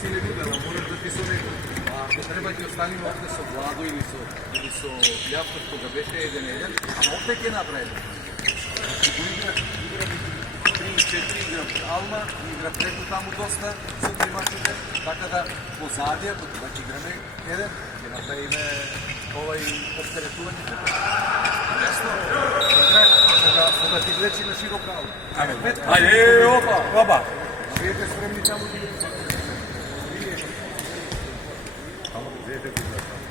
si ne vidi, da moraš da ti su neko. Ako treba ti ostanimo ovde sa Vlado ili sa Ljavkovko da беше 1-1, a opet je napravljeno. Igra 3-4 igra Alma, igra preko tamo dosta sudni mačeve, tako da pozadije, ako това играме 1, ќе направиме оптеретување тука. Ясно? Да ти влечи на широка Алма. Ajde, oba. Бидете спремни таму да ги... Видете ти за